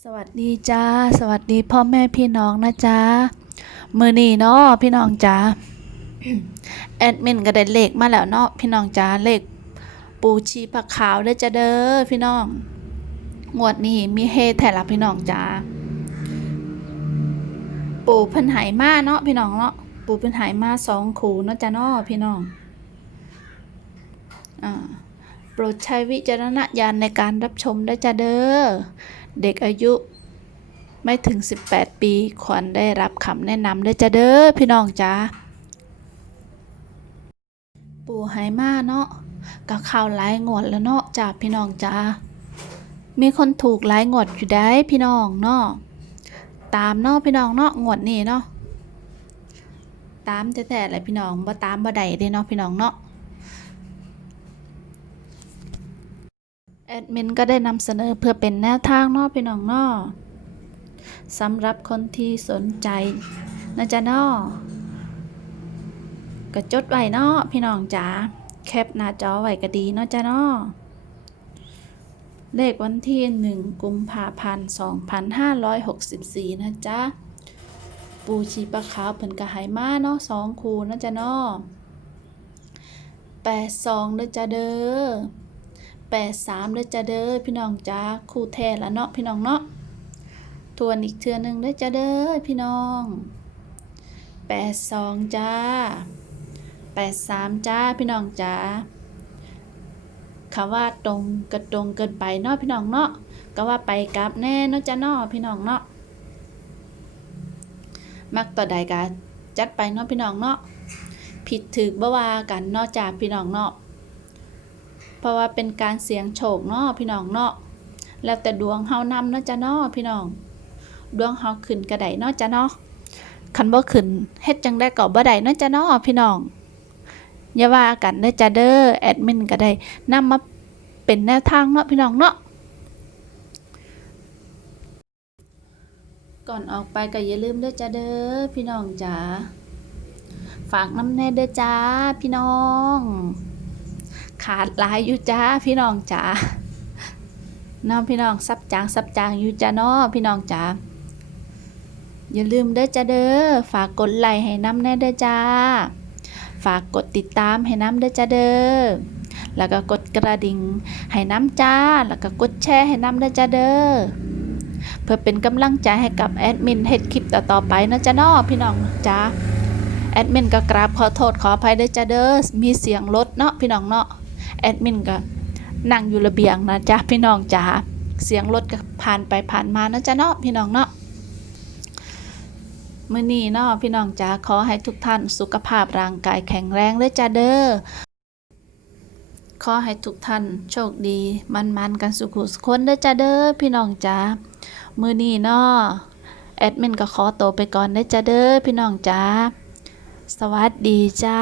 สวัสดีจ้าสวัสดีพ่อแม่พี่น้องนะจ้ามือนี้เนาะพี่น้องจ้าแอดมินก็ได้เลขมาแล้วเนาะพี่น้องจ้าเลขปูชีผักขาวเด้อจ้าเด้อพี่น้องงวดนี้มีเฮแท้ละพี่น้องจ้าปูเพิ่นไหมาเนาะพี่น้องเนาะปูเพิ่นไหมาสองขูเนาะจ้าเนาะพี่น้องอ่าโปรดใช้วิจารณญาณในการรับชมด้วยจ้าเด้อ เด็กอายุไม่ถึง 18 ปีควรได้รับคำแนะนำด้วยจ้าเด้อพี่น้องจ้าปู่ไหมาเนาะก็ข่าวหลายงวดแล้วเนาะจ้าพี่น้องจ้ามีคนถูกหลายงวดอยู่ได้พี่น้องเนาะตามเนาะพี่น้องเนาะงวดนี้เนาะตามแต่แต่แหละพี่น้องบ่ตามบ่ได้เด้เนาะพี่น้องเนาะ แอดมินก็ได้นำเสนอเพื่อเป็นแนวทางนาะพี่น้องนาะสำหรับคนที่สนใจนะจ๊ะนาะก็จดไว้นาะพี่น้องจ๋าแคปหน้าจอไว้ก็ดีเนาะจ๊ะนาเลขวันที่1กุมภาพันธ์2564นะจ๊ะ ปูชีปลาขาวเพิ่นก็ให้มาเนาะสองคูนะจ๊ะเนาะ82เด้อจ้ะเด้อ แปดสามเด้อจ้าเด้อพี่น้องจ้าคู่แท้ละเนาะพี่น้องเนาะทวนอีกเทือหนึ่งเด้อจ้าเด้อพี่น้องแปดสองจ้าแปดสามจ้าพี่น้องจ้าคำว่าตรงกระตรงเกินไปเนาะพี่น้องเนาะก็ว่าไปกลับแน่เนาะจ้าเนาะพี่น้องเนาะมักต่อใดกะจัดไปเนาะพี่น้องเนาะผิดถือบ่ว่ากันเนาะจ้าพี่น้องเนาะ เพราะว่าเป็นการเสียงโชคเนาะพี่น้องเนาะแล้วแต่ดวงเฮานำเนาะจ้ะเนาะพี่น้อง ดวงเฮาขึ้นกระไดเนาะจ้ะเนาะคันบ่ขึ้นเฮ็ดจังได้ก็บ่ได้เนาะจ้ะเนาะพี่น้องอย่าว่ากันเด้อจ้ะเด้อแอดมินก็ได้นำมาเป็นแนวทางเนาะพี่น้องเนาะก่อนออกไปก็อย่าลืมเด้อจ้ะเด้อพี่น้องจ๋าฝากน้ำแน่เด้อจ้าพี่น้อง ขาดหลายอยู่จ้าพี่น้องจ๋าน้องพี่น้องซับจางซับจางอยู่จ้านาะพี่น้องจ๋าอย่าลืมเด้อจ้าเด้อฝากกดไลค์ให้น้ำแน่เด้อจ้า ฝากกดติดตามให้น้ำเด้อจ้าเด้อแล้วก็กดกระดิ่งให้น้ำจ้า แล้วก็กดแชร์ให้น้ำเด้อจ้าเด้อเพื่อเป็นกำลังใจให้กับแอดมินเฮ็ดคลิปต่อๆไปนะจ้านาะพี่น้องจ้าแอดมินก็กราบขอโทษขออภัยเด้วยจ้าเด้อมีเสียงรถเนาะพี่น้องเนาะ แอดมินก็นั่งอยู่ระเบียงนะจ๊ะพี่น้องจ๋าเสียงรถก็ผ่านไปผ่านมานะจ๊ะเนาะพี่น้องเนาะมื้อนี้เนาะพี่น้องจ๋าขอให้ทุกท่านสุขภาพร่างกายแข็งแรงเลยจ้าเด้อขอให้ทุกท่านโชคดีมันๆกันสุขุสุขคนเด้อจ้าเด้อพี่น้องจ๋ามื้อนี้เนาะแอดมินก็ขอตัวไปก่อนเด้อจ้าเด้อพี่น้องจ๋าสวัสดีจ้า